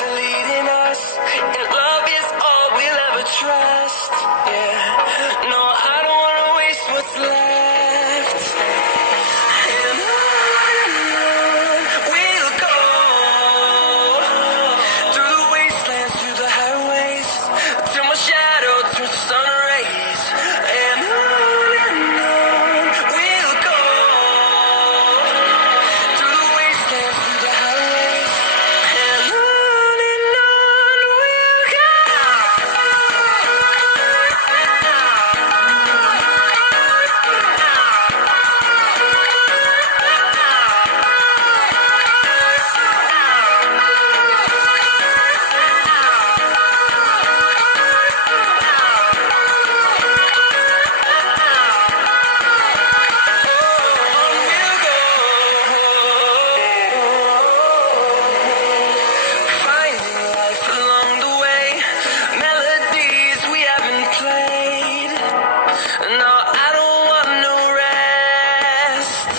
leading us, and love is all we'll ever trust. Yeah, no, I don't wanna waste what's left. And on we'll go, through the wastelands, through the highways, till my shadow turns to sun rays. And on we'll go, through the wastelands, through the highways, and on we'll go. Finding life along the way, melodies we haven't played. No, I don't want no rest.